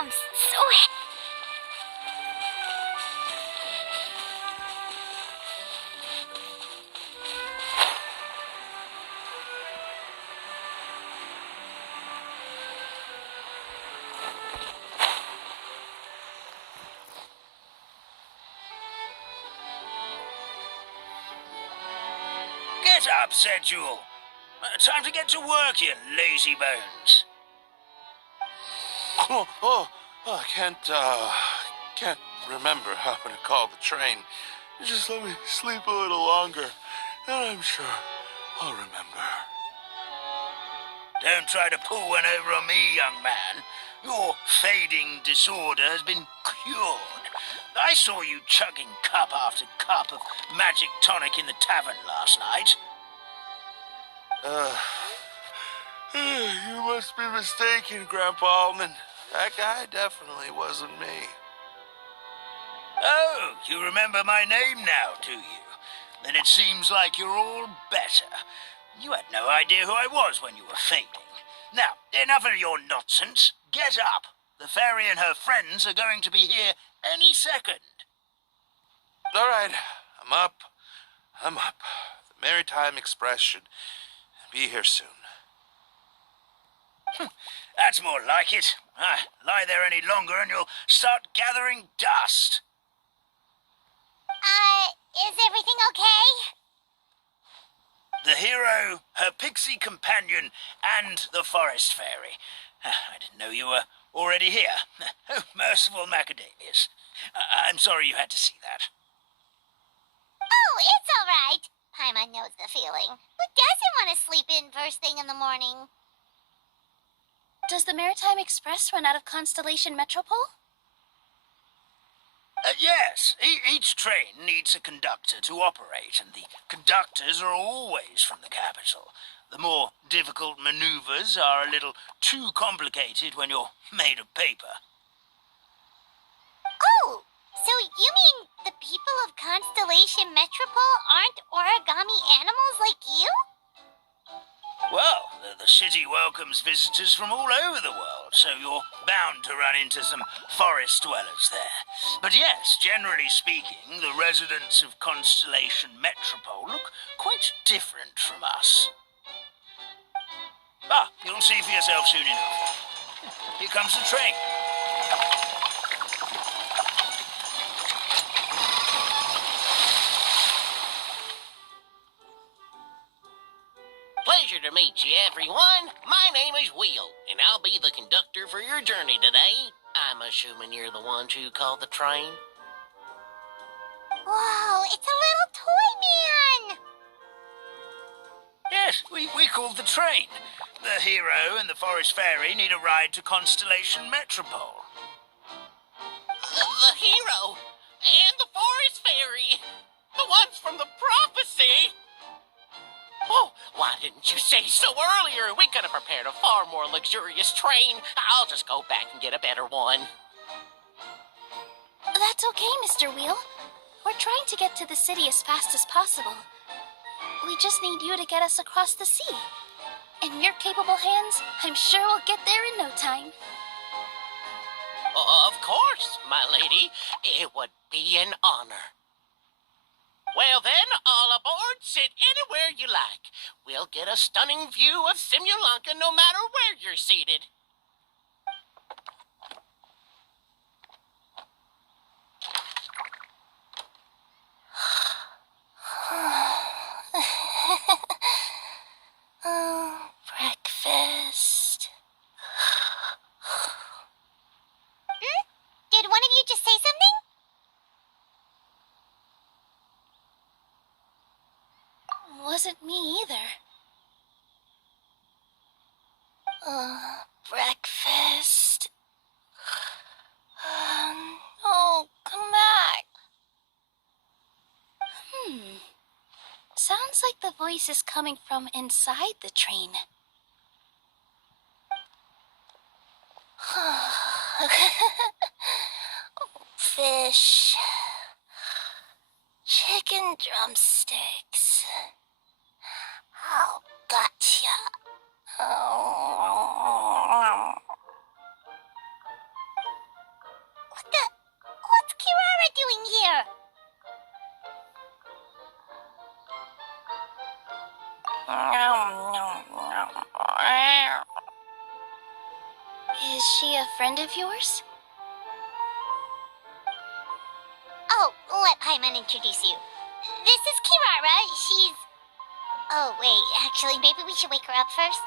I'm so Get up, said Jewel. Time to get to work, you lazy bones. I can't remember how to call the train. Just let me sleep a little longer, and I'm sure I'll remember. Don't try to pull one over on me, young man. Your fading disorder has been cured. I saw you chugging cup after cup of magic tonic in the tavern last night. You must be mistaken, Grandpa Almond. That guy definitely wasn't me. Oh, you remember my name now, do you? Then it seems like you're all better. You had no idea who I was when you were fading. Now, enough of your nonsense. Get up. The fairy and her friends are going to be here any second. All right, I'm up. The Maritime Express should be here soon. That's more like it. Lie there any longer and you'll start gathering dust. is everything okay? The hero, her pixie companion, and the forest fairy. I didn't know you were already here. Oh, merciful macadamias. I'm sorry you had to see that. Oh, it's all right. Paimon knows the feeling. Who doesn't want to sleep in first thing in the morning? Does the Maritime Express run out of Constellation Metropole? Yes, each train needs a conductor to operate, and the conductors are always from the capital. The more difficult maneuvers are a little too complicated when you're made of paper. Oh, so you mean the people of Constellation Metropole aren't origami animals like you? Well, the city welcomes visitors from all over the world, so you're bound to run into some forest dwellers there. But yes, generally speaking, the residents of Constellation Metropole look quite different from us. You'll see for yourself soon enough. Here comes the train. Pleasure to meet you, everyone. My name is Will, and I'll be the conductor for your journey today. I'm assuming you're the ones who called the train. Whoa, it's a little toy man! Yes, we called the train. The hero and the forest fairy need a ride to Constellation Metropole. The hero and the forest fairy. The ones from the prophecy. Oh, why didn't you say so earlier? We could have prepared a far more luxurious train. I'll just go back and get a better one. That's okay, Mr. Wheel. We're trying to get to the city as fast as possible. We just need you to get us across the sea. In your capable hands, I'm sure we'll get there in no time. Of course, my lady. It would be an honor. Well then, all aboard, sit anywhere you like. We'll get a stunning view of Simulanka no matter where you're seated. Breakfast. Did one of you just say something? Wasn't me either. Breakfast. Oh, come back. Sounds like the voice is coming from inside the train. Fish. Chicken drumsticks. Oh, gotcha. Is she a friend of yours? Oh, let Paimon introduce you. This is Kirara. She's... Oh, wait, actually, maybe we should wake her up first.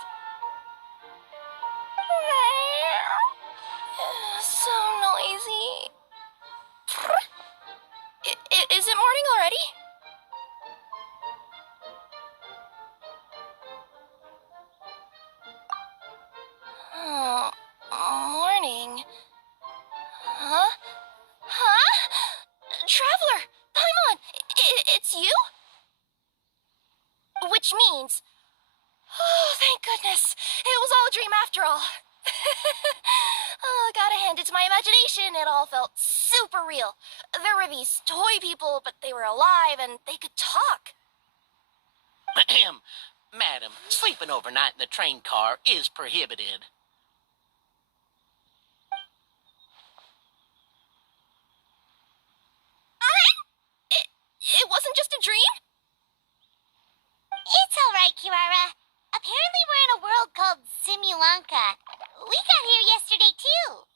So noisy. Is it morning already? Oh, morning. Huh? Huh? Traveler! Paimon! It's you? Which means... Oh, thank goodness. It was all a dream after all. Oh, gotta hand it to my imagination. It all felt super real. There were these toy people, but they were alive and they could talk. Madam, sleeping overnight in the train car is prohibited. It wasn't just a dream? It's all right, Kirara. Apparently we're in a world called Simulanka. We got here yesterday, too.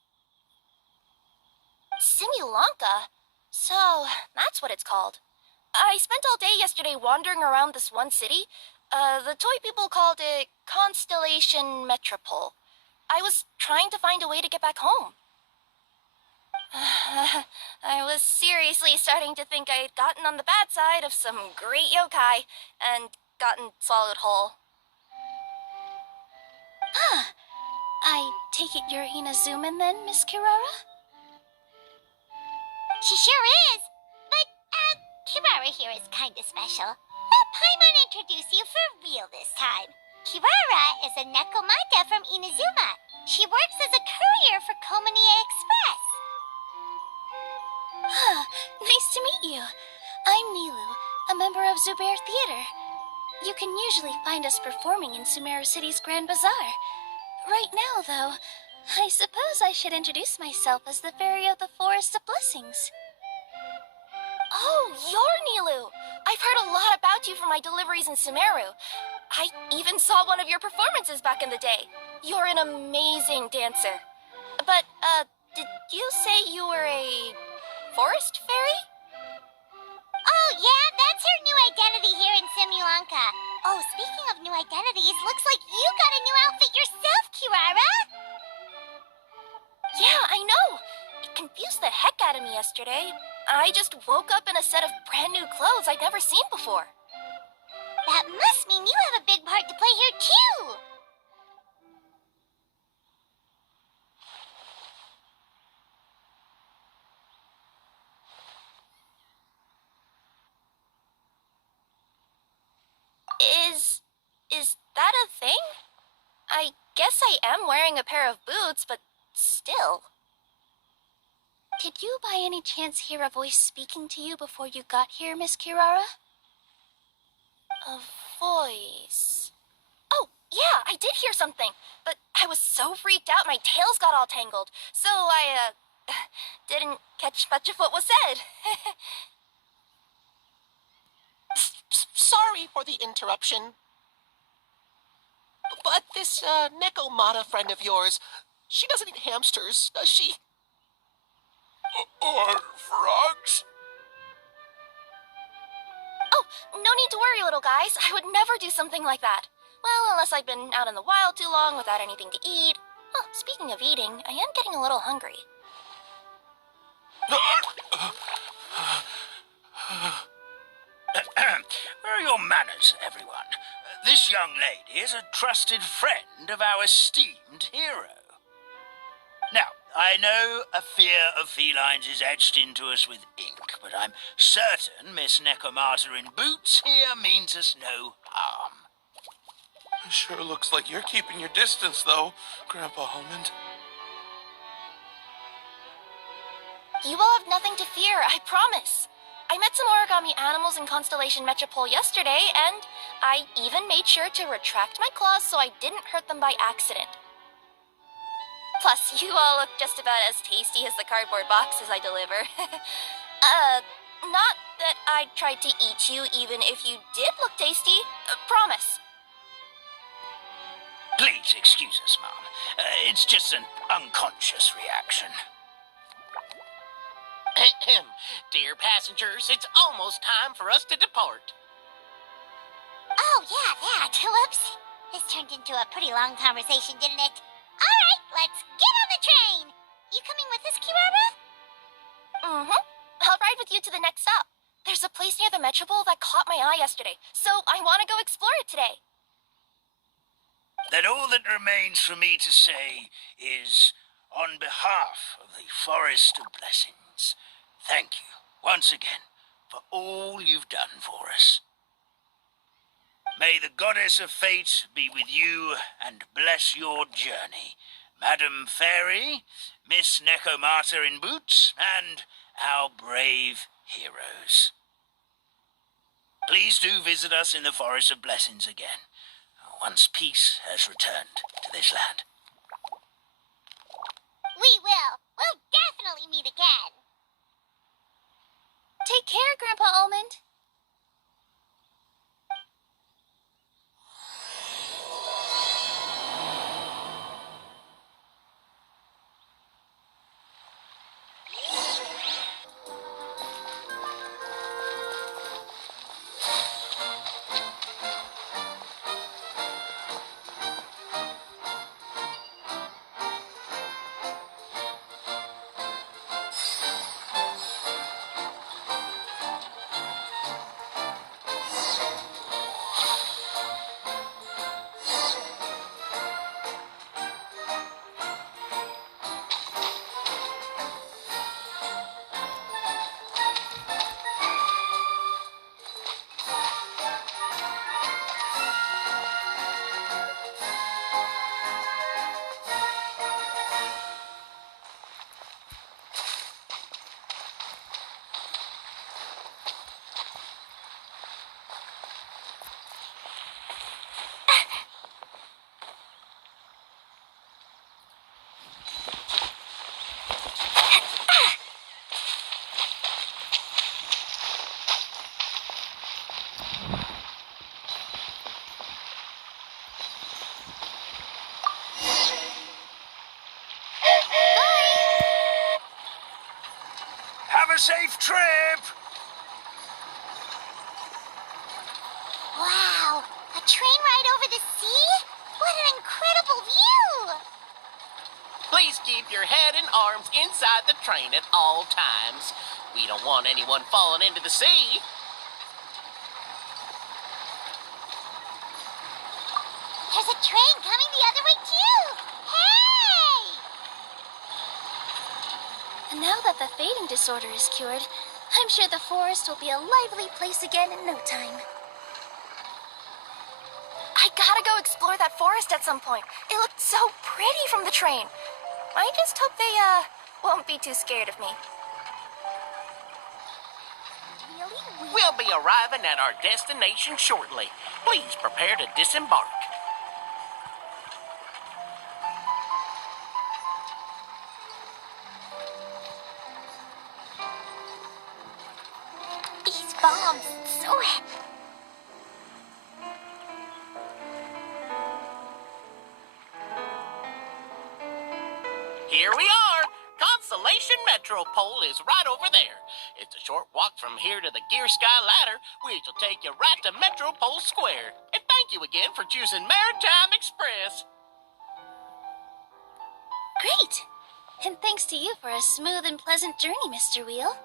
Simulanka? So, that's what it's called. I spent all day yesterday wandering around this one city. The toy people called it Constellation Metropole. I was trying to find a way to get back home. I was seriously starting to think I had gotten on the bad side of some great yokai and gotten swallowed whole. I take it you're Inazuman then, Miss Kirara? She sure is. But, Kirara here is kinda special. Let Paimon introduce you for real this time. Kirara is a Nekomata from Inazuma. She works as a courier for Komaniya Express. Nice to meet you. I'm Nilu, a member of Zubair Theater. You can usually find us performing in Sumeru City's Grand Bazaar. Right now, though, I suppose I should introduce myself as the Fairy of the Forest of Blessings. Oh, you're Nilu! I've heard a lot about you from my deliveries in Sumeru. I even saw one of your performances back in the day. You're an amazing dancer. But, did you say you were a forest fairy? Oh, yeah, that's her new identity here in Simulanka. Oh, speaking of new identities, looks like you got a new outfit yourself, Kirara. Yeah, I know. It confused the heck out of me yesterday. I just woke up in a set of brand new clothes I'd never seen before. That must mean you have a big part to play here, too. Is that a thing? I guess I am wearing a pair of boots, but still. Did you by any chance hear a voice speaking to you before you got here, Miss Kirara? A voice... Oh, yeah, I did hear something, but I was so freaked out my tails got all tangled, so I, didn't catch much of what was said. Sorry for the interruption. But this, Nekomata friend of yours, she doesn't eat hamsters, does she? Or frogs? Oh, no need to worry, little guys. I would never do something like that. Well, unless I've been out in the wild too long without anything to eat. Oh, speaking of eating, I am getting a little hungry. Where are your manners, everyone? This young lady is a trusted friend of our esteemed hero. Now, I know a fear of felines is etched into us with ink, but I'm certain Miss Nekomata in boots here means us no harm. It sure looks like you're keeping your distance, though, Grandpa Almond. You all have nothing to fear, I promise. I met some origami animals in Constellation Metropole yesterday, and I even made sure to retract my claws so I didn't hurt them by accident. Plus, you all look just about as tasty as the cardboard boxes I deliver. Not that I'd try to eat you even if you did look tasty. Promise. Please excuse us, Mom. It's just an unconscious reaction. Dear passengers, it's almost time for us to depart. Oh, yeah, that. Whoops. This turned into a pretty long conversation, didn't it? All right, let's get on the train. You coming with us, Kirara? Mm-hmm. I'll ride with you to the next stop. There's a place near the Metropole that caught my eye yesterday, so I want to go explore it today. Then all that remains for me to say is, on behalf of the Forest of Blessings, thank you, once again, for all you've done for us. May the Goddess of Fate be with you and bless your journey, Madam Fairy, Miss Nekomata in boots, and our brave heroes. Please do visit us in the Forest of Blessings again, once peace has returned to this land. We will. We'll definitely meet again. Take care, Grandpa Almond. Have a safe trip! Wow, a train ride over the sea? What an incredible view! Please keep your head and arms inside the train at all times. We don't want anyone falling into the sea. There's a train coming the other way, too! Hey! And now that the fading disorder is cured, I'm sure the forest will be a lively place again in no time. I gotta go explore that forest at some point. It looked so pretty from the train. I just hope they, won't be too scared of me. Really? We'll be arriving at our destination shortly. Please prepare to disembark. These bombs, so Here we are. Constellation Metropole is right over there. It's a short walk from here to the Gear Sky Ladder, which will take you right to Metropole Square. And thank you again for choosing Maritime Express. Great! And thanks to you for a smooth and pleasant journey, Mr. Wheel.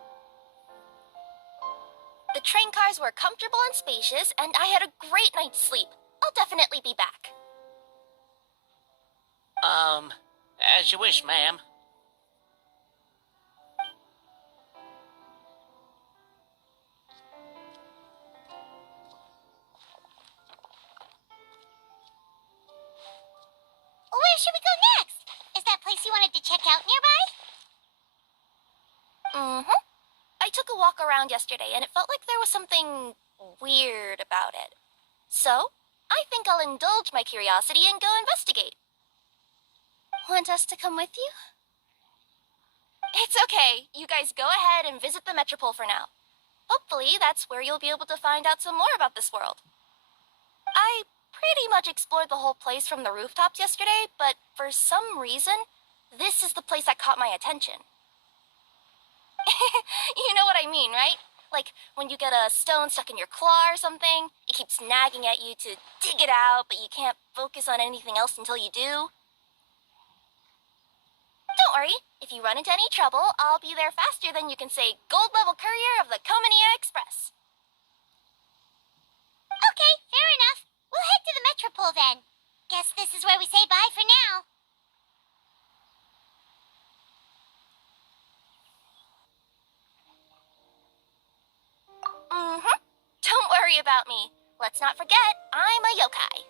The train cars were comfortable and spacious, and I had a great night's sleep. I'll definitely be back. As you wish, ma'am. where should we go next? Is that place you wanted to check out nearby? Mm-hmm. I took a walk around yesterday, and it felt like there was something weird about it. So, I think I'll indulge my curiosity and go investigate. Want us to come with you? It's okay. You guys go ahead and visit the Metropole for now. Hopefully, that's where you'll be able to find out some more about this world. I pretty much explored the whole place from the rooftops yesterday, but for some reason, this is the place that caught my attention. You know what I mean, right? Like, when you get a stone stuck in your claw or something, it keeps nagging at you to dig it out, but you can't focus on anything else until you do. Don't worry, if you run into any trouble, I'll be there faster than you can say gold-level courier of the Komania Express. Okay, fair enough. We'll head to the Metropole then. Guess this is where we say bye for now. Don't worry about me. Let's not forget, I'm a yokai.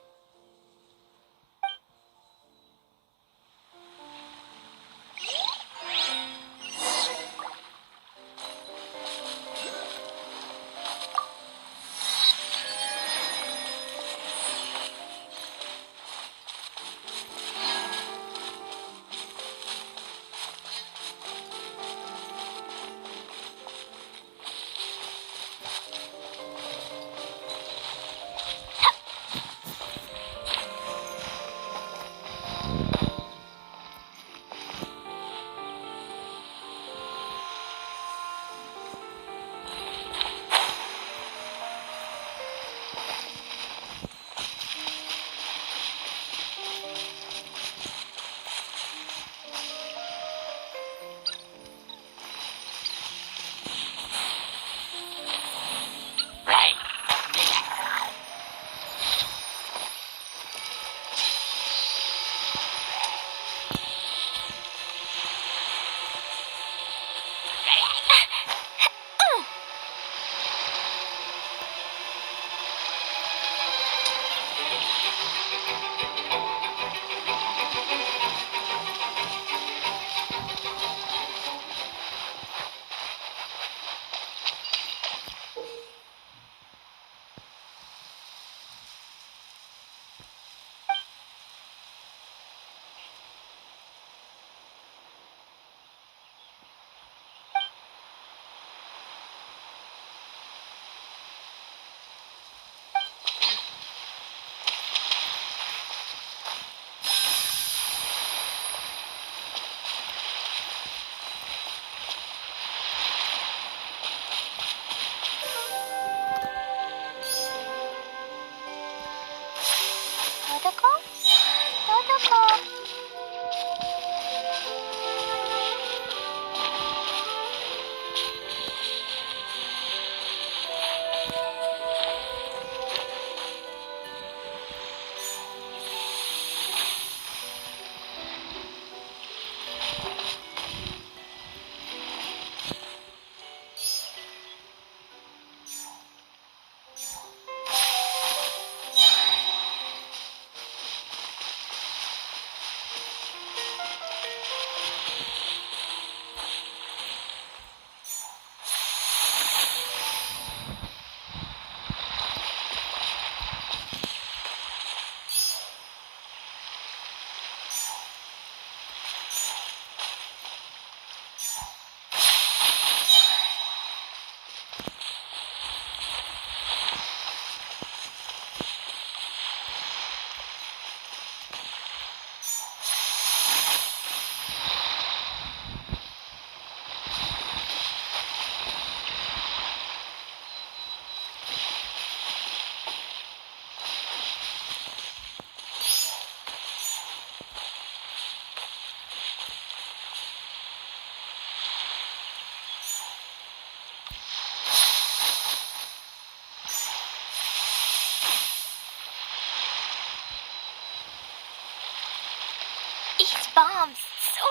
These bombs, so...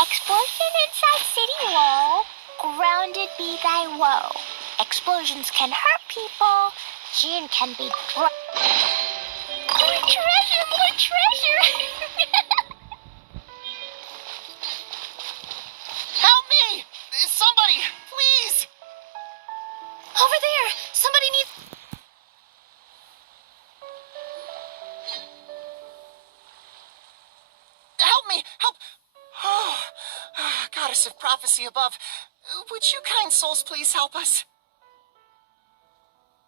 Explosion inside city wall, grounded be thy woe. Explosions can hurt people, June can be More treasure, more treasure! Help me! Somebody, please! Over there! Somebody needs... me! Help! Oh, Goddess of Prophecy above, would you kind souls please help us?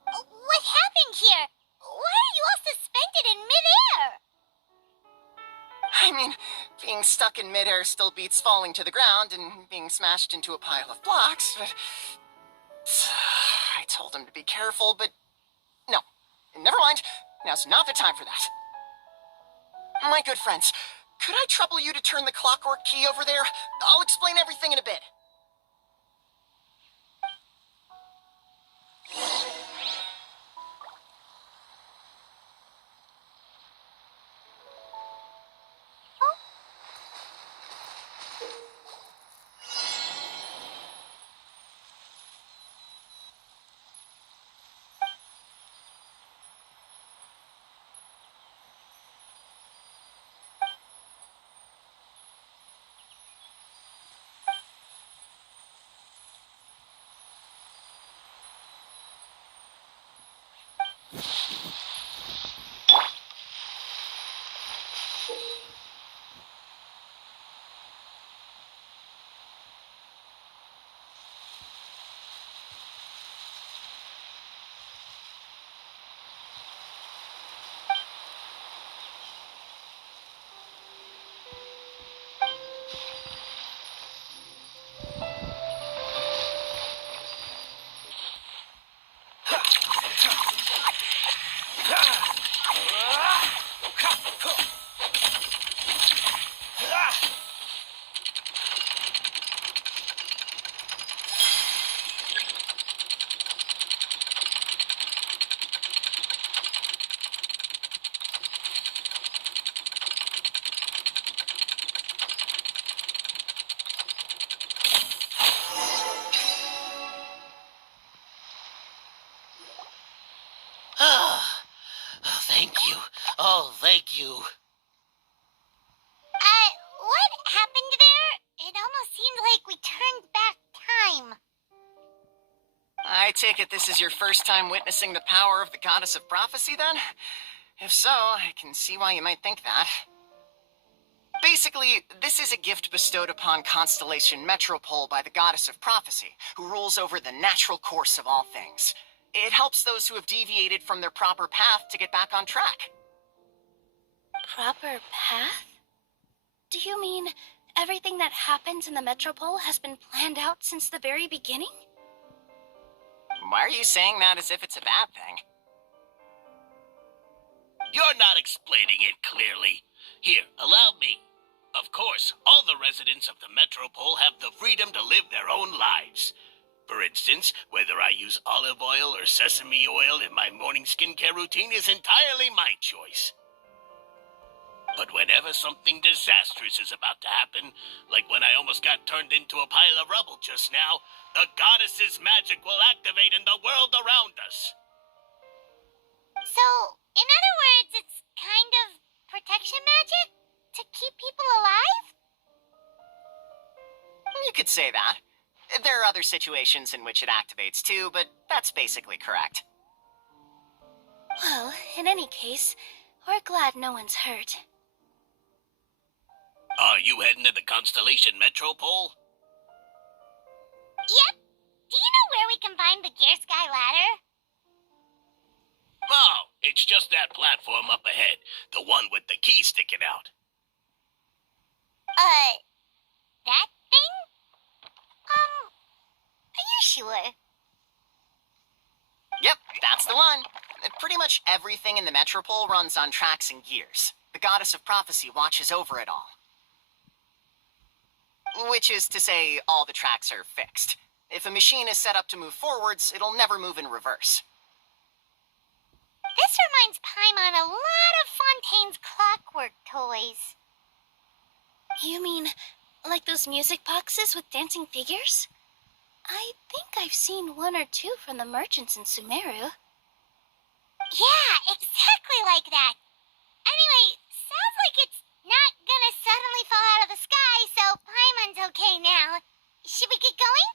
What happened here? Why are you all suspended in midair? I mean, being stuck in midair still beats falling to the ground and being smashed into a pile of blocks, but... I told him to be careful, but... No. Never mind. Now's not the time for that. My good friends, could I trouble you to turn the clockwork key over there? I'll explain everything in a bit. Thank you. Oh, thank you. What happened there? It almost seemed like we turned back time. I take it this is your first time witnessing the power of the Goddess of Prophecy, then? If so, I can see why you might think that. Basically, this is a gift bestowed upon Constellation Metropole by the Goddess of Prophecy, who rules over the natural course of all things. It helps those who have deviated from their proper path to get back on track. Proper path? Do you mean everything that happens in the Metropole has been planned out since the very beginning? Why are you saying that as if it's a bad thing? You're not explaining it clearly. Here, allow me. Of course, all the residents of the Metropole have the freedom to live their own lives. For instance, whether I use olive oil or sesame oil in my morning skincare routine is entirely my choice. But whenever something disastrous is about to happen, like when I almost got turned into a pile of rubble just now, the goddess's magic will activate in the world around us. So, in other words, it's kind of protection magic? To keep people alive? You could say that. There are other situations in which it activates too, but that's basically correct. Well, in any case, we're glad no one's hurt. Are you heading to the Constellation Metropole? Yep. Do you know where we can find the Gear Sky Ladder? Oh, it's just that platform up ahead. The one with the key sticking out. That thing? Are you sure? Yep, that's the one. Pretty much everything in the Metropole runs on tracks and gears. The Goddess of Prophecy watches over it all. Which is to say, all the tracks are fixed. If a machine is set up to move forwards, it'll never move in reverse. This reminds Paimon a lot of Fontaine's clockwork toys. You mean, like those music boxes with dancing figures? I think I've seen one or two from the merchants in Sumeru. Yeah, exactly like that. Anyway, sounds like it's not gonna suddenly fall out of the sky, so Paimon's okay now. Should we get going?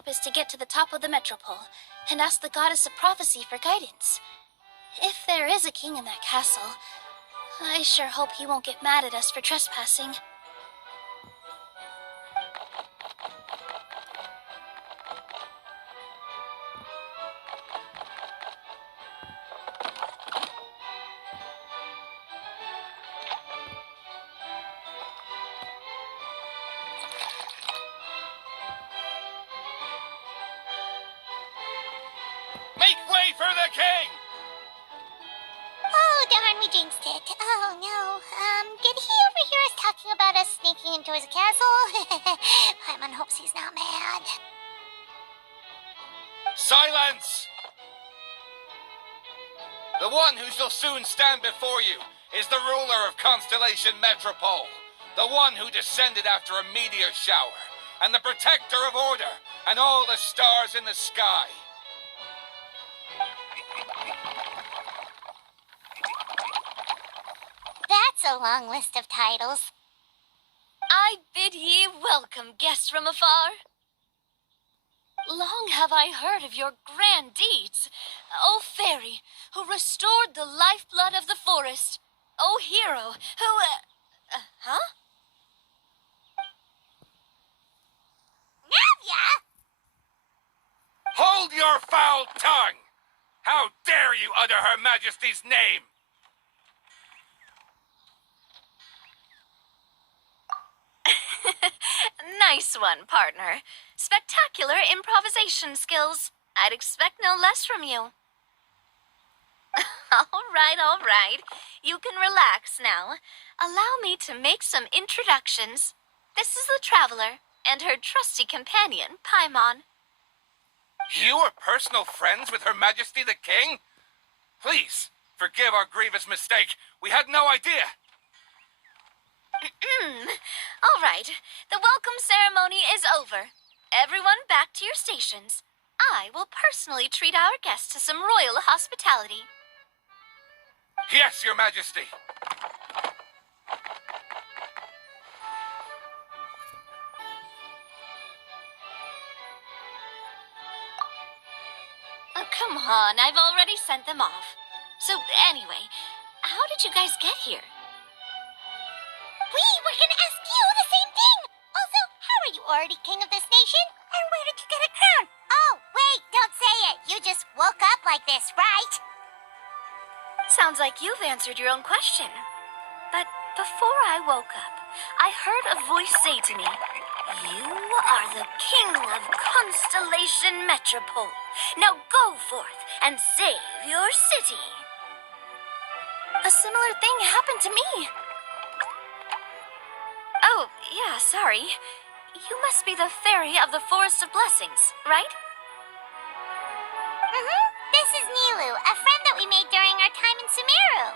step is to get to the top of the metropole and ask the goddess of prophecy for guidance. If there is a king in that castle, I sure hope he won't get mad at us for trespassing. Make way for the king! Oh, darn, we jinxed it. Oh, no. Did he overhear us talking about us sneaking into his castle? Paimon hopes he's not mad. Silence! The one who shall soon stand before you is the ruler of Constellation Metropole, the one who descended after a meteor shower, and the protector of order and all the stars in the sky. That's a long list of titles. I bid ye welcome, guests from afar. Long have I heard of your grand deeds, O fairy, who restored the lifeblood of the forest, O hero, who, huh? Navia! Hold your foul tongue! How dare you utter Her Majesty's name? Nice one, partner. Spectacular improvisation skills. I'd expect no less from you. All right. You can relax now. Allow me to make some introductions. This is the Traveler and her trusty companion, Paimon. You are personal friends with Her Majesty the King? Please, forgive our grievous mistake. We had no idea. All right. The welcome ceremony is over. Everyone back to your stations. I will personally treat our guests to some royal hospitality. Yes, Your Majesty. Oh, come on. I've already sent them off. So, anyway, how did you guys get here? We were gonna ask you the same thing! Also, how are you already king of this nation? And where did you get a crown? Oh, wait, don't say it. You just woke up like this, right? Sounds like you've answered your own question. But before I woke up, I heard a voice say to me, "You are the king of Constellation Metropole. Now go forth and save your city." A similar thing happened to me. Oh, yeah, sorry. You must be the fairy of the Forest of Blessings, right? This is Nilu, a friend that we made during our time in Sumeru.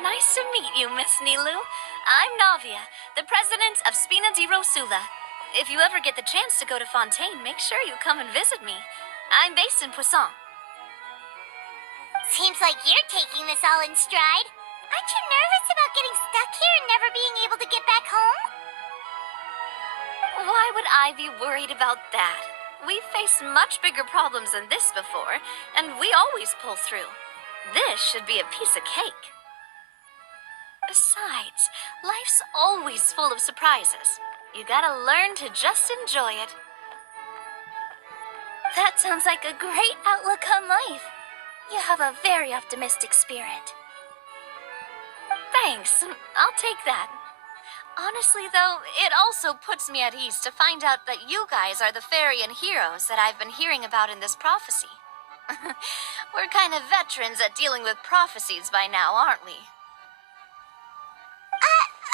Nice to meet you, Miss Nilu. I'm Navia, the president of Spina di Rosula. If you ever get the chance to go to Fontaine, make sure you come and visit me. I'm based in Poisson. Seems like you're taking this all in stride. Aren't you nervous about getting stuck here and never being able to get back home? Why would I be worried about that? We've faced much bigger problems than this before, and we always pull through. This should be a piece of cake. Besides, life's always full of surprises. You gotta learn to just enjoy it. That sounds like a great outlook on life. You have a very optimistic spirit. Thanks, I'll take that. Honestly, though, it also puts me at ease to find out that you guys are the fairy and heroes that I've been hearing about in this prophecy. We're kind of veterans at dealing with prophecies by now, aren't we?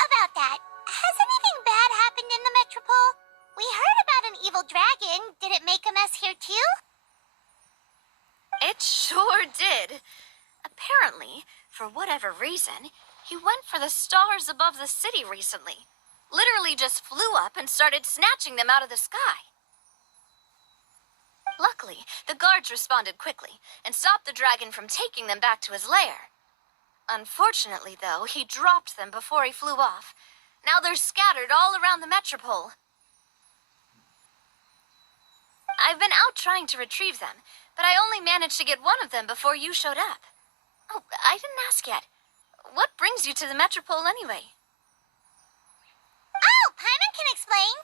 About that, has anything bad happened in the Metropole? We heard about an evil dragon. Did it make a mess here too? It sure did. Apparently, for whatever reason, he went for the stars above the city recently. Literally just flew up and started snatching them out of the sky. Luckily, the guards responded quickly and stopped the dragon from taking them back to his lair. Unfortunately, though, he dropped them before he flew off. Now they're scattered all around the metropole. I've been out trying to retrieve them, but I only managed to get one of them before you showed up. Oh, I didn't ask yet. What brings you to the Metropole anyway? Oh, Paimon can explain.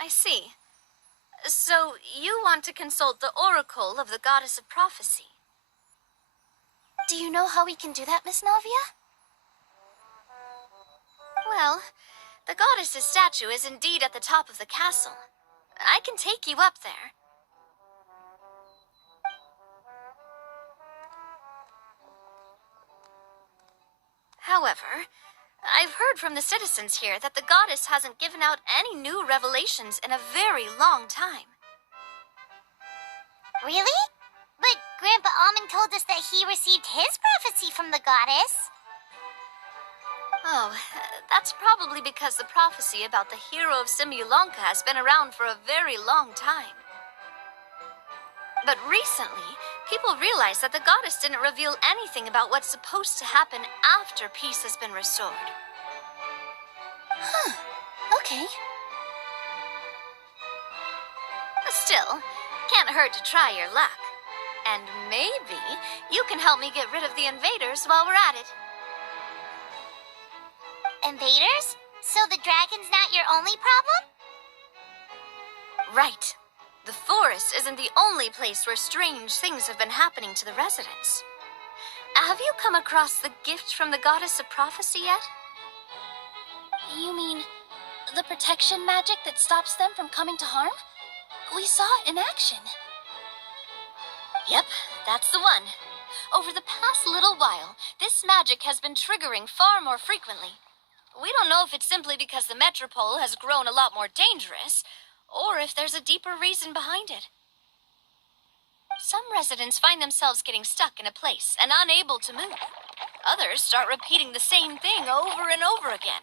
I see. So, you want to consult the Oracle of the Goddess of Prophecy. Do you know how we can do that, Miss Navia? Well, the goddess's statue is indeed at the top of the castle. I can take you up there. However, I've heard from the citizens here that the goddess hasn't given out any new revelations in a very long time. Really? But Grandpa Almond told us that he received his prophecy from the goddess. Oh, that's probably because the prophecy about the hero of Simulanka has been around for a very long time. But recently, people realized that the goddess didn't reveal anything about what's supposed to happen after peace has been restored. Huh. Okay. Still, can't hurt to try your luck. And maybe you can help me get rid of the invaders while we're at it. Invaders? So the dragon's not your only problem? Right. The forest isn't the only place where strange things have been happening to the residents. Have you come across the gift from the Goddess of Prophecy yet? You mean the protection magic that stops them from coming to harm? We saw it in action. Yep, that's the one. Over the past little while, this magic has been triggering far more frequently. We don't know if it's simply because the Metropole has grown a lot more dangerous, or if there's a deeper reason behind it. Some residents find themselves getting stuck in a place and unable to move. Others start repeating the same thing over and over again,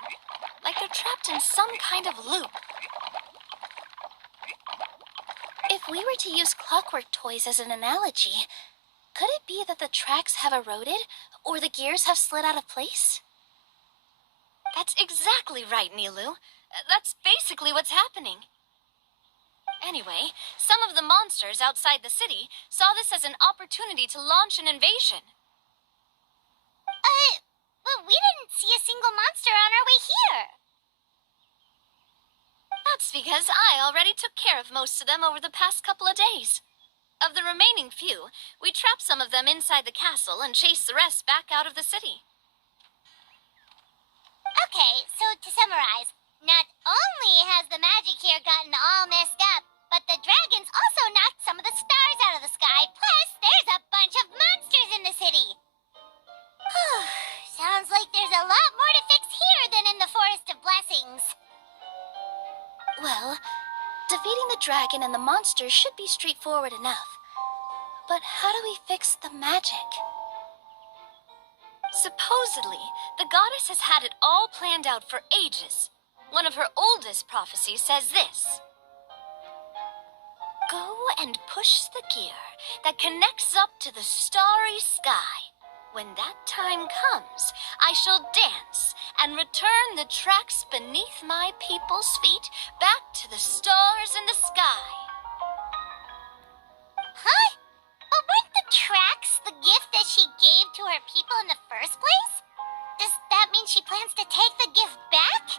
like they're trapped in some kind of loop. If we were to use clockwork toys as an analogy, could it be that the tracks have eroded, or the gears have slid out of place? That's exactly right, Nilu. That's basically what's happening. Anyway, some of the monsters outside the city saw this as an opportunity to launch an invasion. But we didn't see a single monster on our way here. That's because I already took care of most of them over the past couple of days. Of the remaining few, we trapped some of them inside the castle and chased the rest back out of the city. Okay, so to summarize, not only has the magic here gotten all messed up, but the dragons also knocked some of the stars out of the sky, plus there's a bunch of monsters in the city. Sounds like there's a lot more to fix here than in the Forest of Blessings. Well, defeating the dragon and the monsters should be straightforward enough. But how do we fix the magic? Supposedly, the goddess has had it all planned out for ages. One of her oldest prophecies says this: "Go and push the gear that connects up to the starry sky. When that time comes, I shall dance and return the tracks beneath my people's feet back to the stars in the sky." Huh? But weren't the tracks the gift that she gave to her people in the first place? Does that mean she plans to take the gift back?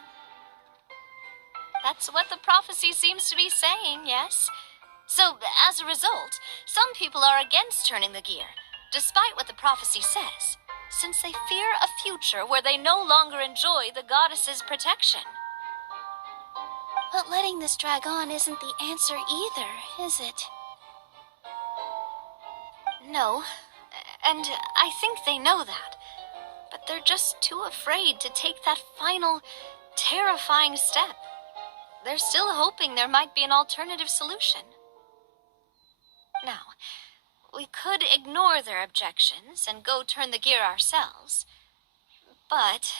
That's what the prophecy seems to be saying, yes. So, as a result, some people are against turning the gear, despite what the prophecy says, since they fear a future where they no longer enjoy the goddess's protection. But letting this drag on isn't the answer either, is it? No, and I think they know that. But they're just too afraid to take that final, terrifying step. They're still hoping there might be an alternative solution. Now, we could ignore their objections and go turn the gear ourselves, but...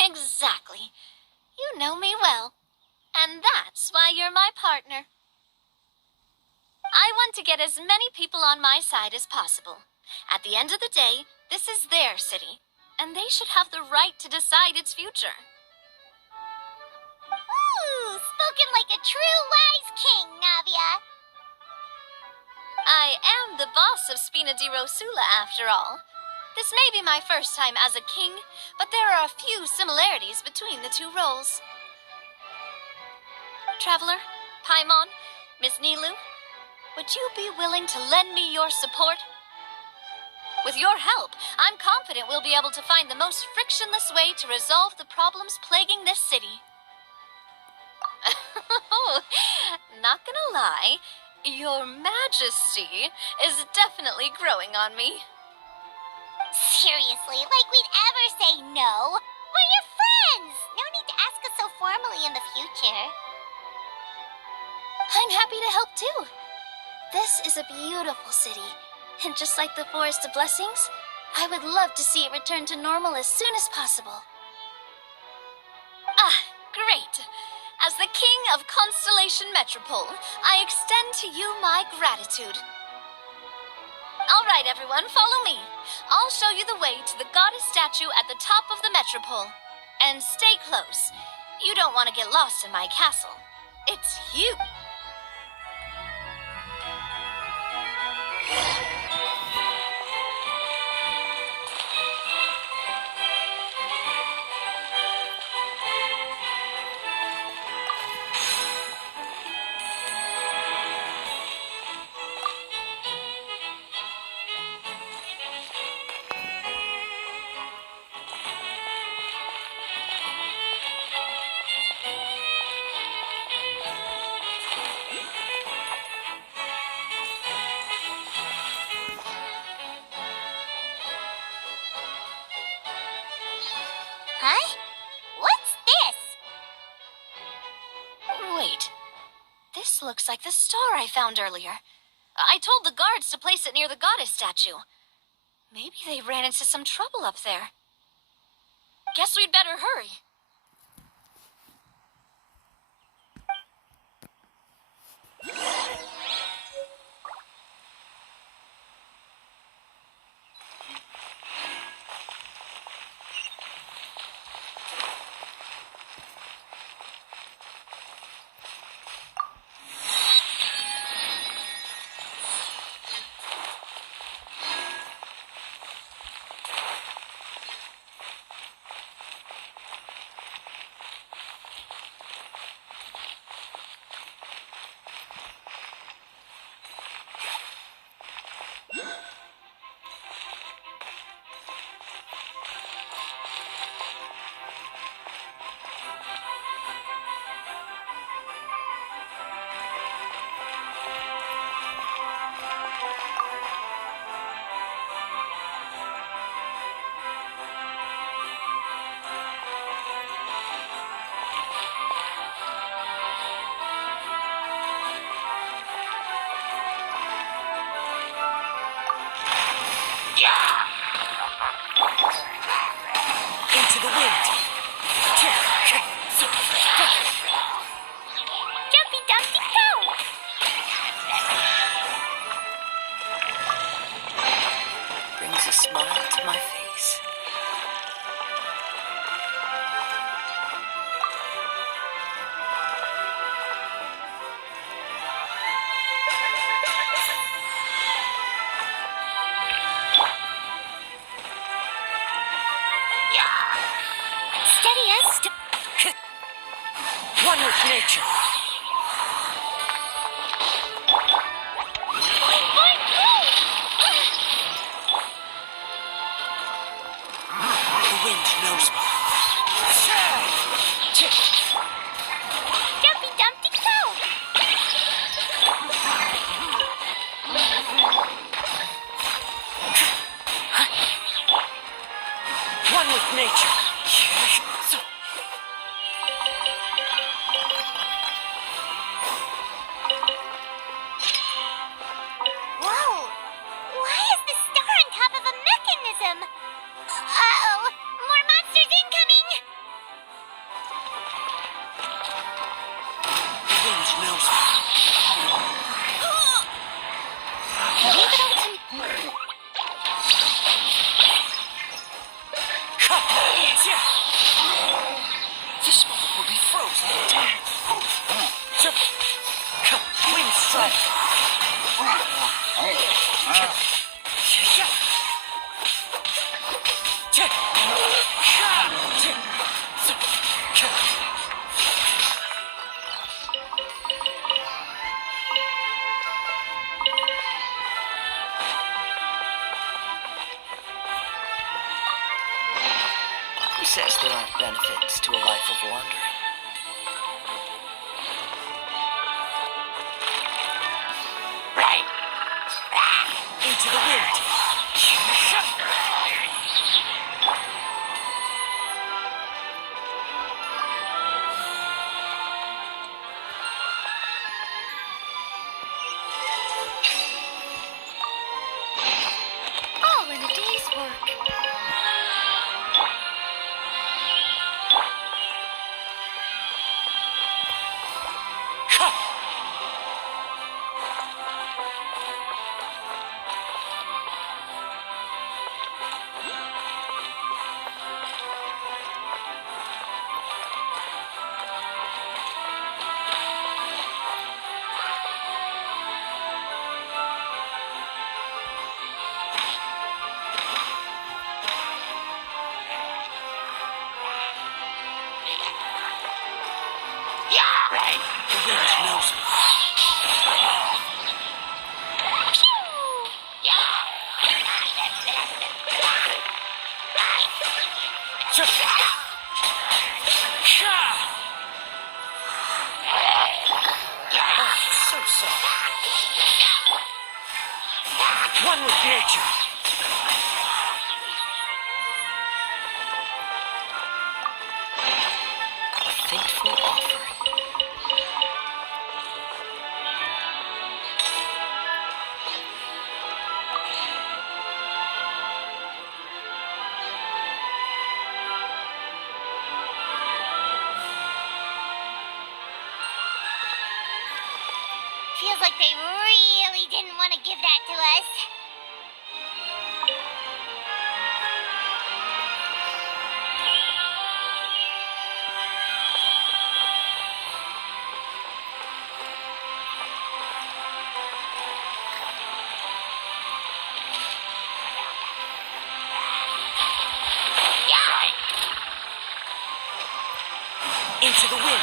Exactly. You know me well, and that's why you're my partner. I want to get as many people on my side as possible. At the end of the day, this is their city, and they should have the right to decide its future. Ooh, spoken like a true wise king, Navia. I am the boss of Spina di Rosula, after all. This may be my first time as a king, but there are a few similarities between the two roles. Traveler, Paimon, Miss Nilu, would you be willing to lend me your support? With your help, I'm confident we'll be able to find the most frictionless way to resolve the problems plaguing this city. Not gonna lie, Your Majesty is definitely growing on me. Seriously, like we'd ever say no. We're your friends. No need to ask us so formally in the future. I'm happy to help too. This is a beautiful city, and just like the Forest of Blessings, I would love to see it return to normal as soon as possible. Ah, great. As the King of Constellation Metropole, I extend to you my gratitude. All right, everyone, follow me. I'll show you the way to the goddess statue at the top of the Metropole. And stay close. You don't want to get lost in my castle. It's huge. Huh? What's this? Wait. This looks like the star I found earlier. I told the guards to place it near the goddess statue. Maybe they ran into some trouble up there. Guess we'd better hurry. Into the wind. Jumpy Dumpty Go! Brings a smile to my face. Steady as One with nature. The wind knows me. Jumpy Dumpty Go! One with nature. Whoa! Why is the star on top of a mechanism? Uh-oh! More monsters incoming! The wind knows me. This moment will be frozen in time. Wind strike. Who says there aren't benefits to a life of wandering? Into the wind. All in a day's work. The wind knows me. So soft. One with nature. A fateful offering. Feels like they really didn't want to give that to us. Into the wind.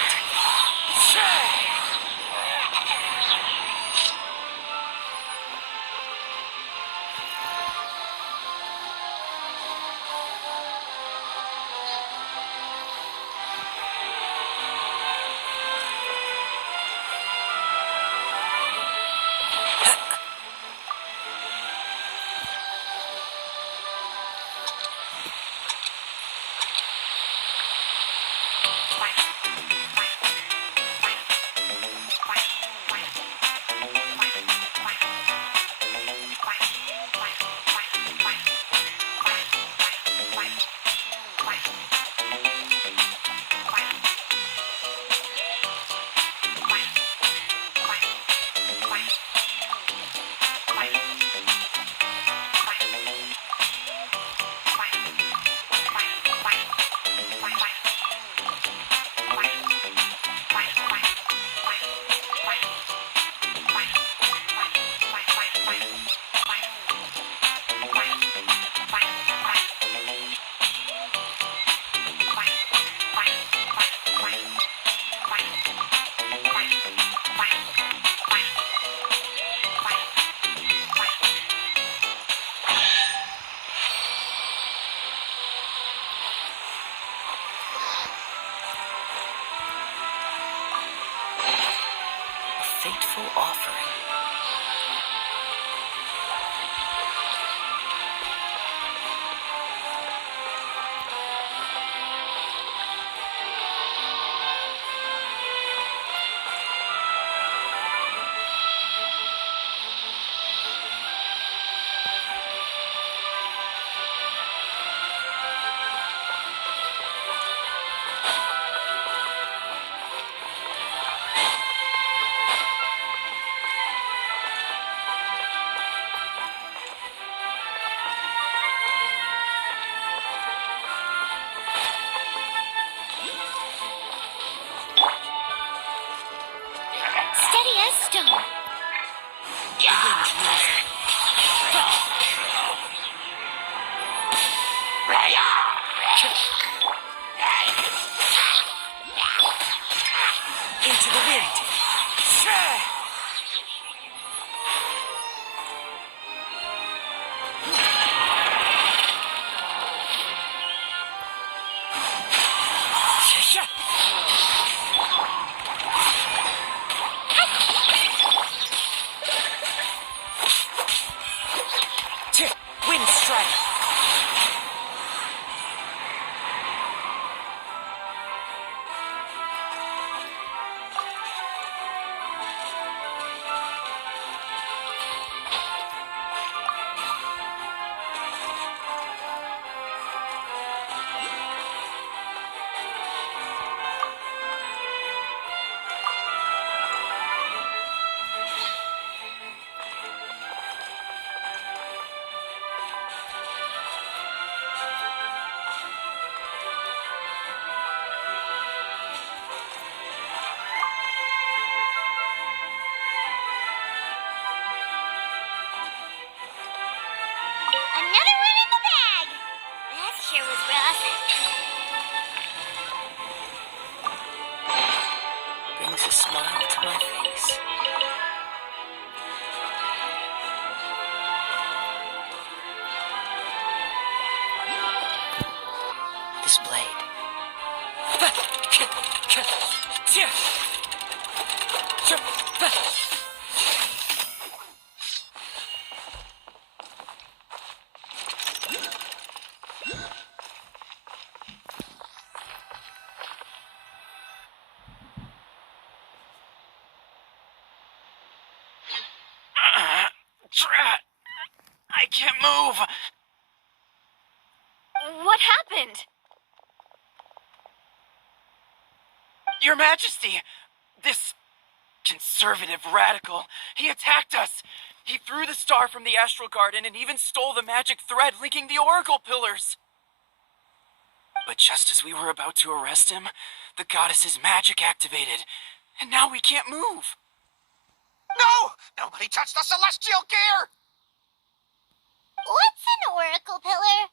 Fateful offering. this stone. Into the wind. Wind strike. Another one in the bag. That sure was rough. Brings a smile to my face. This blade. Drat! I can't move. What happened? Your Majesty, this conservative radical, he attacked us. He threw the star from the astral garden and even stole the magic thread linking the oracle pillars. But just as we were about to arrest him, the goddess's magic activated, and now we can't move. No! Nobody touched the celestial gear! What's an oracle pillar?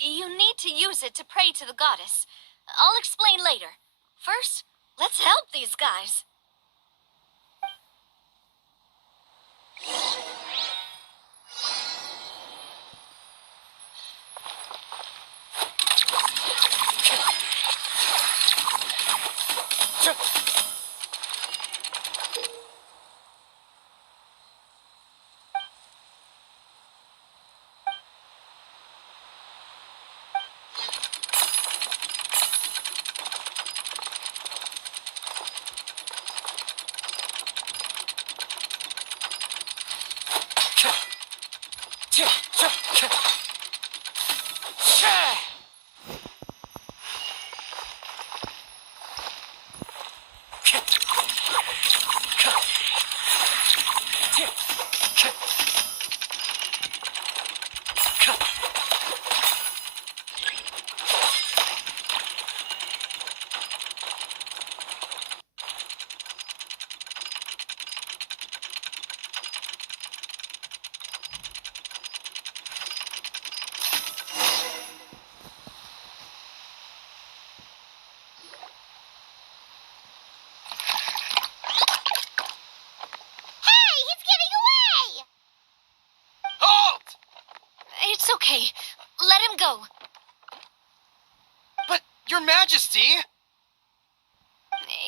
You need to use it to pray to the goddess. I'll explain later. First, let's help these guys. Hey, he's giving away! Halt! It's okay. Let him go. But, Your Majesty!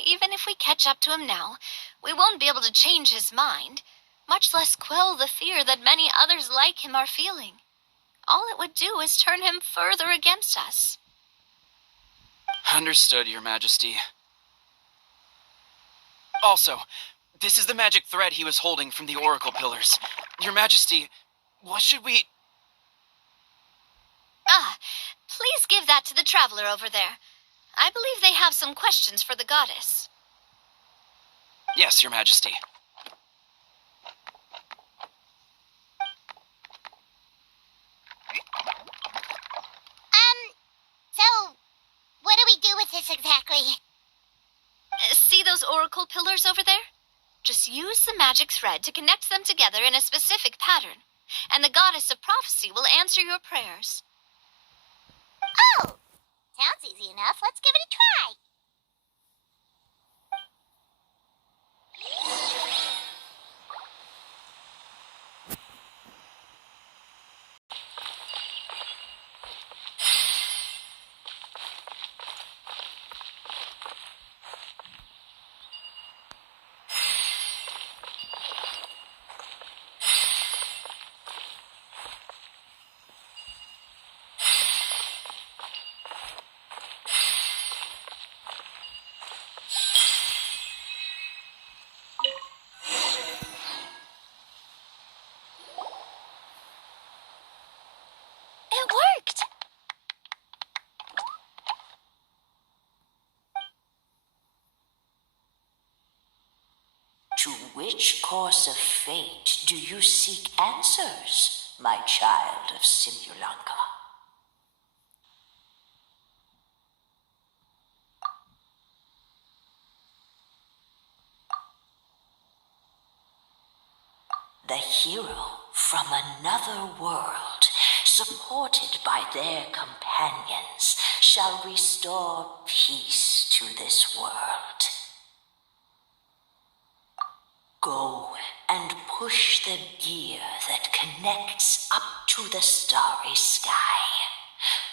Even if we catch up to him now, we won't be able to change his mind, much less quell the fear that many others like him are feeling. All it would do is turn him further against us. Understood, Your Majesty. Also, this is the magic thread he was holding from the oracle pillars. Your Majesty, what should we... Ah, please give that to the traveler over there. I believe they have some questions for the goddess. Yes, Your Majesty. So, what do we do with this exactly? See those oracle pillars over there? Just use the magic thread to connect them together in a specific pattern, and the goddess of prophecy will answer your prayers. Oh! Sounds easy enough. Let's give it a try. It worked! To which course of fate do you seek answers, my child of Simulanka? The hero from another world, supported by their companions, shall restore peace to this world. Go and push the gear that connects up to the starry sky.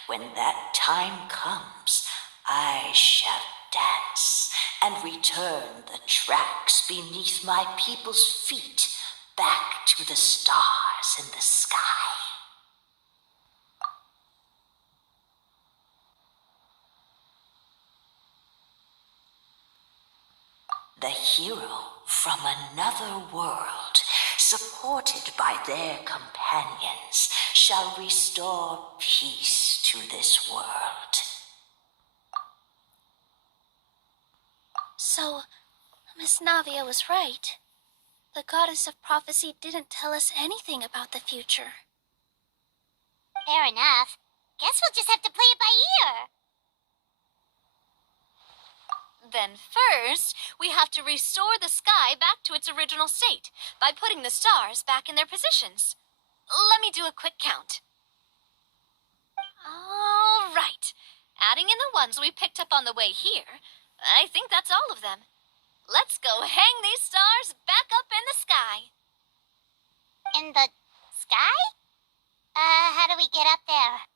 When that time comes, I shall dance and return the tracks beneath my people's feet back to the stars in the sky. The hero from another world, supported by their companions, shall restore peace to this world. So, Miss Navia was right. The goddess of prophecy didn't tell us anything about the future. Fair enough. Guess we'll just have to play it by ear. Then first, we have to restore the sky back to its original state by putting the stars back in their positions. Let me do a quick count. All right. Adding in the ones we picked up on the way here, I think that's all of them. Let's go hang these stars back up in the sky. In the sky? How do we get up there?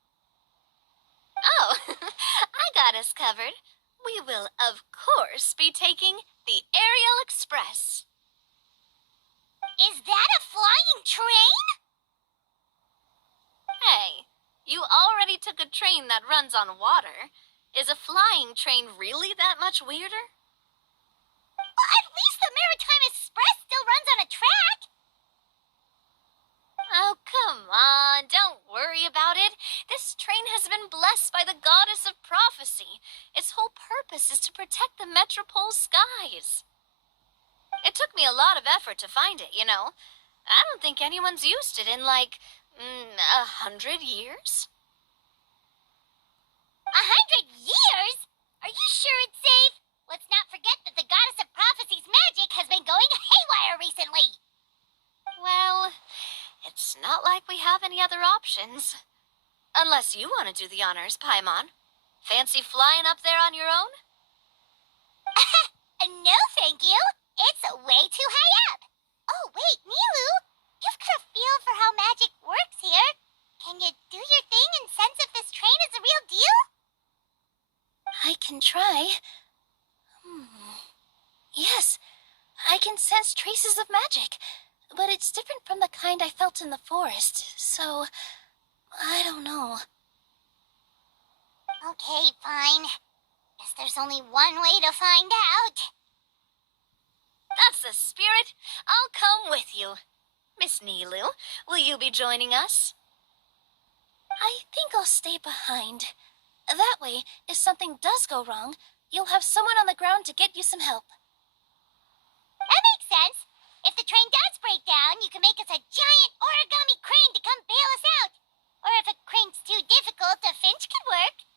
Oh, I got us covered. We will, of course, be taking the Aerial Express. Is that a flying train? Hey, you already took a train that runs on water. Is a flying train really that much weirder? Well, at least the Maritime Express still runs on a track. Oh, come on, don't worry about it. This train has been blessed by the goddess of prophecy. Its whole purpose is to protect the Metropole skies. It took me a lot of effort to find it, you know. I don't think anyone's used it in, 100 years. 100 years? Are you sure it's safe? Let's not forget that the goddess of prophecy's magic has been going haywire recently. Well, it's not like we have any other options. Unless you want to do the honors, Paimon. Fancy flying up there on your own? No, thank you. It's way too high up. Oh, wait, Nilu. You've got a feel for how magic works here. Can you do your thing and sense if this train is the real deal? I can try. Yes, I can sense traces of magic, but it's different from the kind I felt in the forest, so I don't know. Okay, fine. Guess there's only one way to find out. That's the spirit. I'll come with you. Miss Nilu, will you be joining us? I think I'll stay behind. That way, if something does go wrong, you'll have someone on the ground to get you some help. That makes sense. If the train does break down, you can make us a giant origami crane to come bail us out. Or if a crane's too difficult, a finch could work.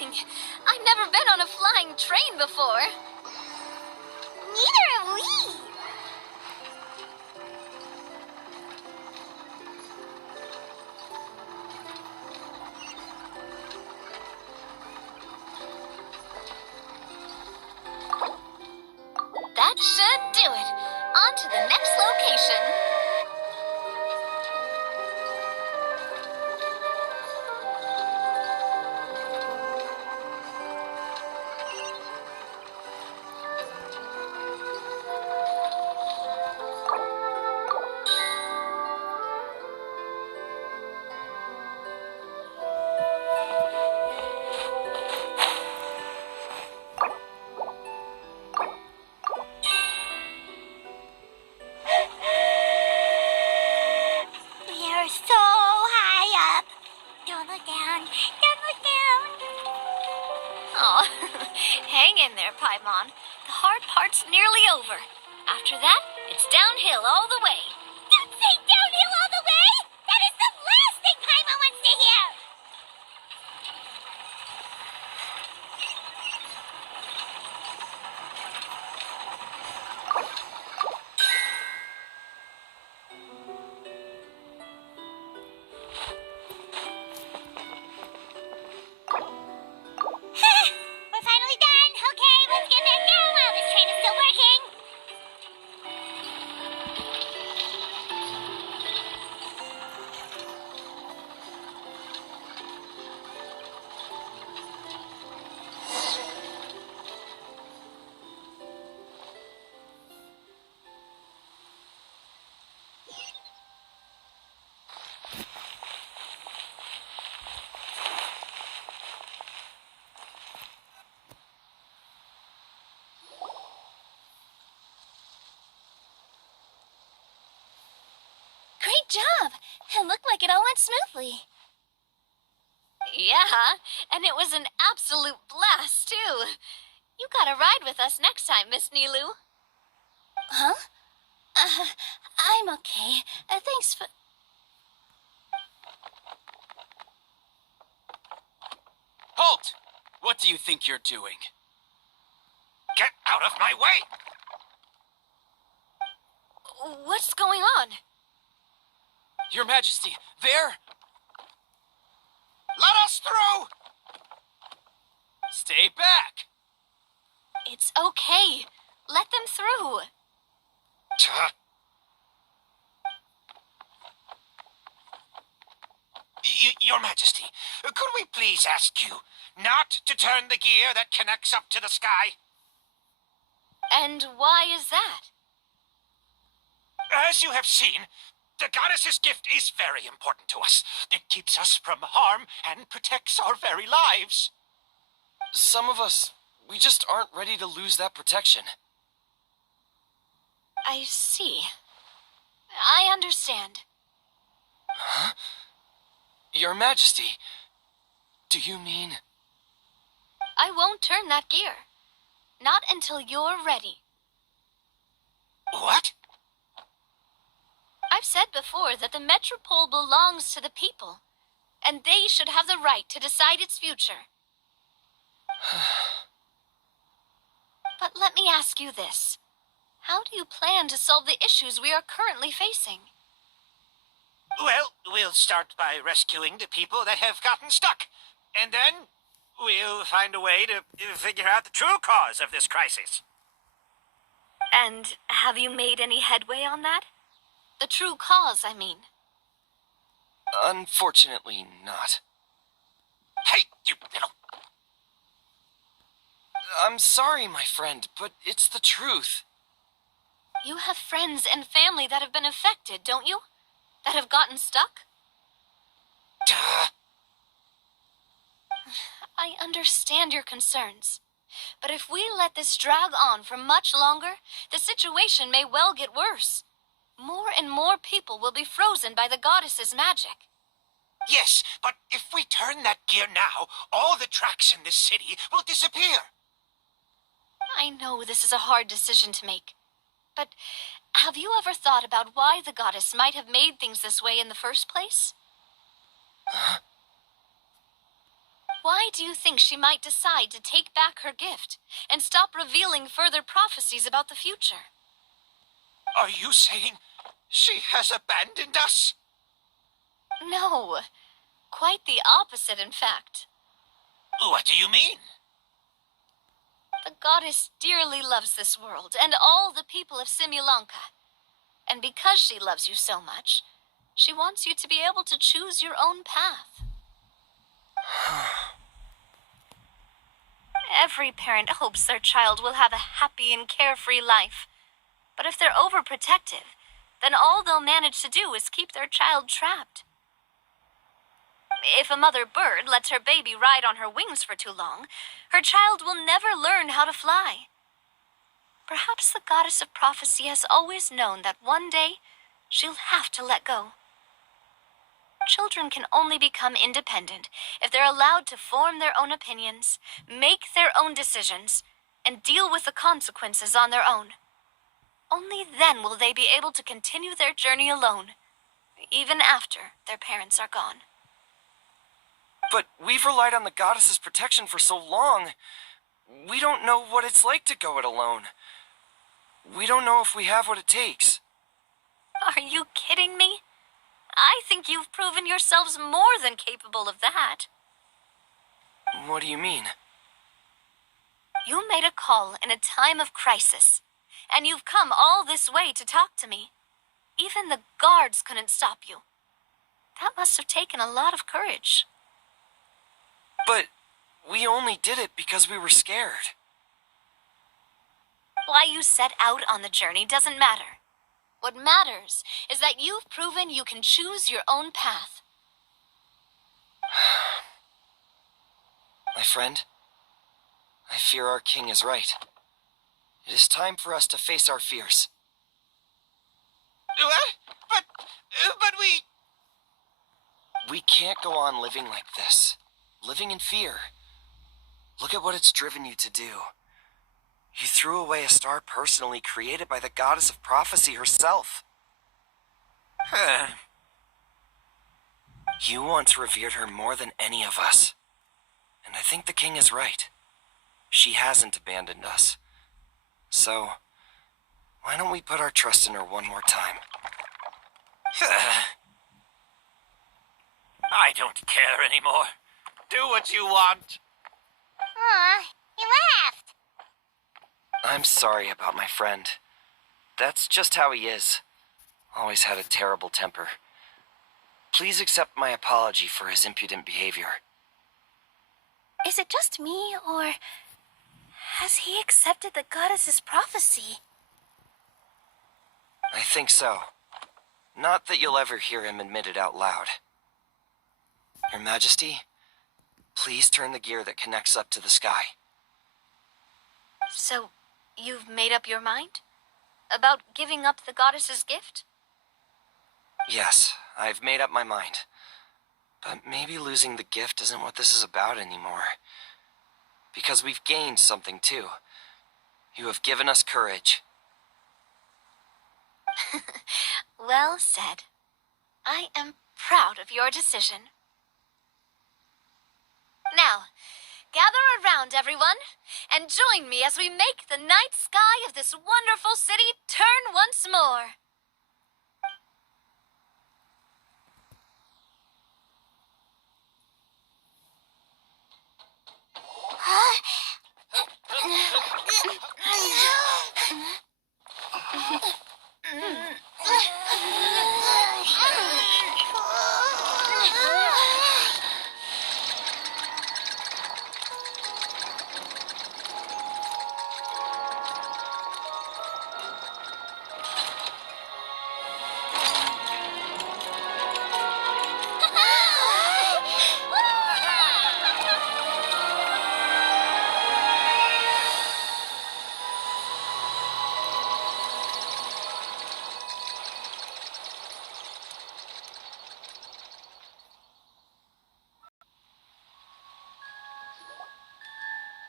thrilling. I've never been on a flying train before. Neither have we. That should do it. On to the next location. We're so high up. Don't look down. Don't look down. Oh, hang in there, Paimon. The hard part's nearly over. After that, it's downhill all the way. Don't say downhill all the way. That is the last thing Paimon wants to hear. We're finally done. Okay, let's get back down while this train is still working. Great job! It looked like it all went smoothly. Yeah, and it was an absolute blast, too. You gotta ride with us next time, Miss Nilu. Huh? I'm okay. Thanks for... Halt! What do you think you're doing? Get out of my way! What's going on? Your Majesty, there! Let us through! Stay back! It's okay. Let them through. Your Majesty, could we please ask you not to turn the gear that connects up to the sky? And why is that? As you have seen, the goddess's gift is very important to us. It keeps us from harm and protects our very lives. Some of us, we just aren't ready to lose that protection. I see. I understand. Huh? Your Majesty, do you mean... I won't turn that gear. Not until you're ready. What? I've said before that the Metropole belongs to the people, and they should have the right to decide its future. But let me ask you this. How do you plan to solve the issues we are currently facing? Well, we'll start by rescuing the people that have gotten stuck. And then we'll find a way to figure out the true cause of this crisis. And have you made any headway on that? The true cause, I mean. Unfortunately not. Hey, you little... I'm sorry, my friend, but it's the truth. You have friends and family that have been affected, don't you? That have gotten stuck? Duh. I understand your concerns. But if we let this drag on for much longer, the situation may well get worse. More and more people will be frozen by the goddess's magic. Yes, but if we turn that gear now, all the tracks in this city will disappear. I know this is a hard decision to make. But have you ever thought about why the goddess might have made things this way in the first place? Huh? Why do you think she might decide to take back her gift and stop revealing further prophecies about the future? Are you saying she has abandoned us? No, quite the opposite, in fact. What do you mean? The goddess dearly loves this world and all the people of Simulanka. And because she loves you so much, she wants you to be able to choose your own path. Every parent hopes their child will have a happy and carefree life. But if they're overprotective, then all they'll manage to do is keep their child trapped. If a mother bird lets her baby ride on her wings for too long, her child will never learn how to fly. Perhaps the goddess of prophecy has always known that one day she'll have to let go. Children can only become independent if they're allowed to form their own opinions, make their own decisions, and deal with the consequences on their own. Only then will they be able to continue their journey alone, even after their parents are gone. But we've relied on the goddess's protection for so long. We don't know what it's like to go it alone. We don't know if we have what it takes. Are you kidding me? I think you've proven yourselves more than capable of that. What do you mean? You made a call in a time of crisis, and you've come all this way to talk to me. Even the guards couldn't stop you. That must have taken a lot of courage. But we only did it because we were scared. Why you set out on the journey doesn't matter. What matters is that you've proven you can choose your own path. My friend, I fear our king is right. It is time for us to face our fears. What? But we... We can't go on living like this. Living in fear. Look at what it's driven you to do. You threw away a star personally created by the goddess of prophecy herself. You once revered her more than any of us. And I think the king is right. She hasn't abandoned us. So, why don't we put our trust in her one more time? I don't care anymore. Do what you want. Aw, he laughed. I'm sorry about my friend. That's just how he is. Always had a terrible temper. Please accept my apology for his impudent behavior. Is it just me, or has he accepted the goddess's prophecy? I think so. Not that you'll ever hear him admit it out loud. Your Majesty, please turn the gear that connects up to the sky. So, you've made up your mind? About giving up the goddess's gift? Yes, I've made up my mind. But maybe losing the gift isn't what this is about anymore. Because we've gained something too. You have given us courage. Well said. I am proud of your decision. Now, gather around, everyone, and join me as we make the night sky of this wonderful city turn once more.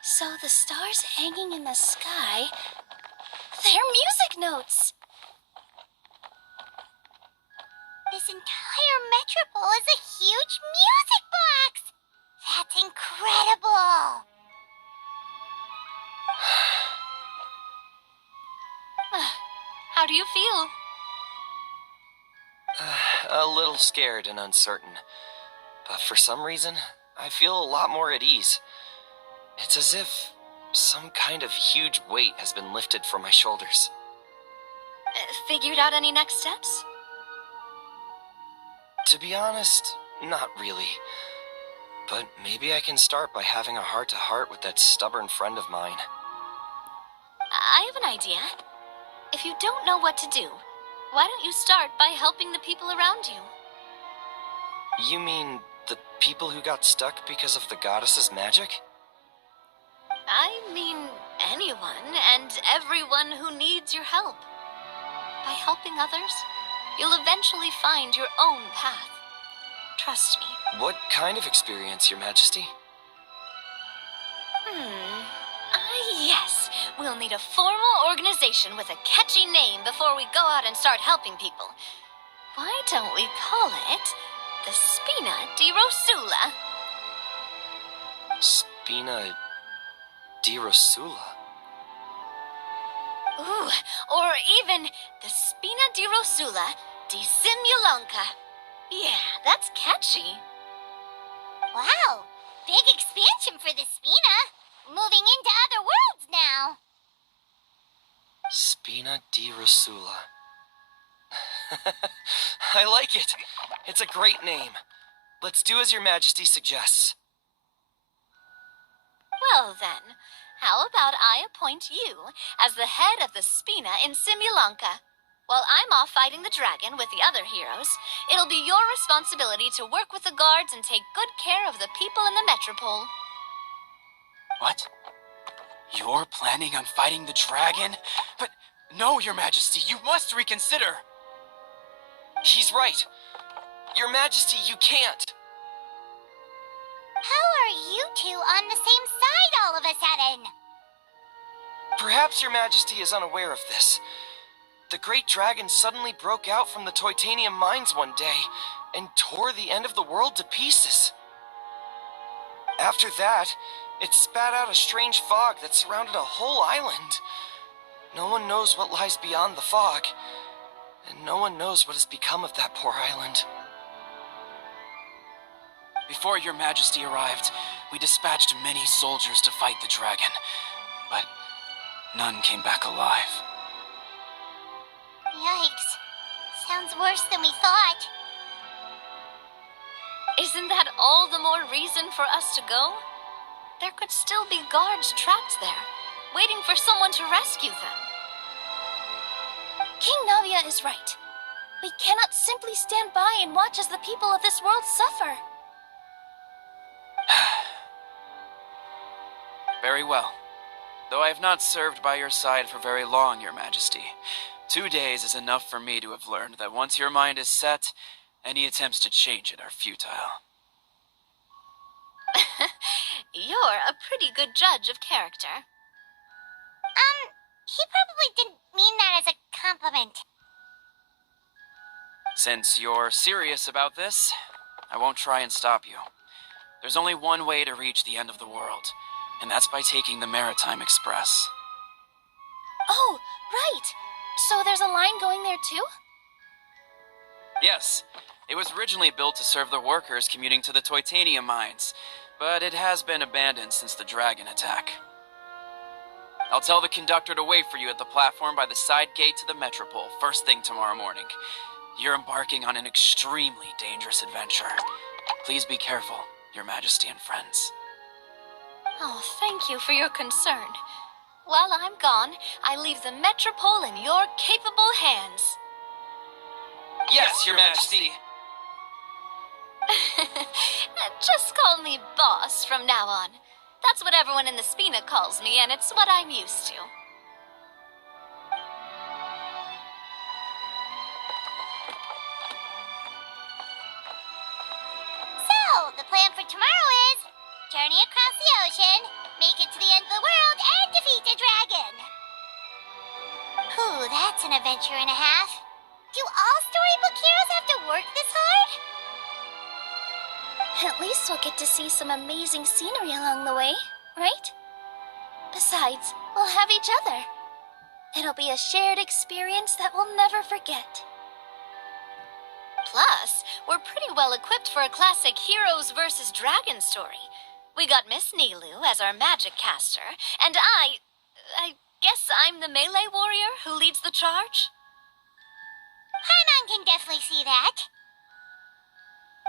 So the stars hanging in the sky, they're music notes. This entire metropole is a huge music box. That's incredible! How do you feel? A little scared and uncertain. But for some reason, I feel a lot more at ease. It's as if some kind of huge weight has been lifted from my shoulders. Figured out any next steps? To be honest, not really. But maybe I can start by having a heart-to-heart with that stubborn friend of mine. I have an idea. If you don't know what to do, why don't you start by helping the people around you? You mean the people who got stuck because of the goddess's magic? I mean anyone and everyone who needs your help. By helping others, you'll eventually find your own path. Trust me. What kind of experience, Your Majesty? Yes. We'll need a formal organization with a catchy name before we go out and start helping people. Why don't we call it the Spina di Rosula? Spina di Rosula? Ooh, or even the Spina di Rosula di Simulanka. Yeah, that's catchy. Wow, big expansion for the Spina. Moving into other worlds now. Spina di Rosula. I like it. It's a great name. Let's do as Your Majesty suggests. Well then, how about I appoint you as the head of the Spina in Simulanka? While I'm off fighting the dragon with the other heroes, it'll be your responsibility to work with the guards and take good care of the people in the metropole. What? You're planning on fighting the dragon? But no, Your Majesty, you must reconsider. He's right. Your Majesty, you can't. How are you two on the same side all of a sudden? Perhaps Your Majesty is unaware of this. The great dragon suddenly broke out from the Titanium mines one day and tore the end of the world to pieces. After that, it spat out a strange fog that surrounded a whole island. No one knows what lies beyond the fog, and no one knows what has become of that poor island. Before Your Majesty arrived, we dispatched many soldiers to fight the dragon, but none came back alive. Yikes. Sounds worse than we thought. Isn't that all the more reason for us to go? There could still be guards trapped there, waiting for someone to rescue them. King Navia is right. We cannot simply stand by and watch as the people of this world suffer. Very well. Though I have not served by your side for very long, Your Majesty, 2 days is enough for me to have learned that once your mind is set, any attempts to change it are futile. You're a pretty good judge of character. He probably didn't mean that as a compliment. Since you're serious about this, I won't try and stop you. There's only one way to reach the end of the world, and that's by taking the Maritime Express. Oh, right. So there's a line going there too? Yes, it was originally built to serve the workers commuting to the Titanium mines, but it has been abandoned since the dragon attack. I'll tell the conductor to wait for you at the platform by the side gate to the Metropole first thing tomorrow morning. You're embarking on an extremely dangerous adventure. Please be careful, Your Majesty and friends. Oh, thank you for your concern. While I'm gone, I leave the Metropole in your capable hands. Yes, Your Majesty. Just call me boss from now on. That's what everyone in the Spina calls me, and it's what I'm used to. So, the plan for tomorrow is journey across the ocean, make it to the end of the world, and defeat a dragon. Ooh, that's an adventure and a half. Do all storybook heroes have to work this hard? At least we'll get to see some amazing scenery along the way, right? Besides, we'll have each other. It'll be a shared experience that we'll never forget. Plus, we're pretty well equipped for a classic heroes versus dragons story. We got Miss Nilu as our magic caster, and I guess I'm the melee warrior who leads the charge? Paimon can definitely see that.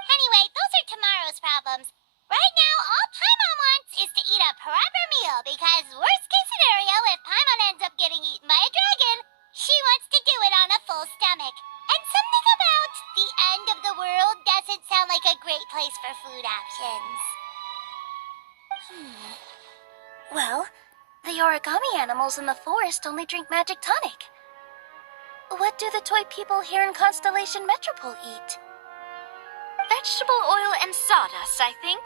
Anyway, those are tomorrow's problems. Right now, all Paimon wants is to eat a proper meal, because worst case scenario, if Paimon ends up getting eaten by a dragon, she wants to do it on a full stomach. And something about the end of the world doesn't sound like a great place for food options. Well, the origami animals in the forest only drink magic tonic. What do the toy people here in Constellation Metropole eat? Vegetable oil and sawdust, I think.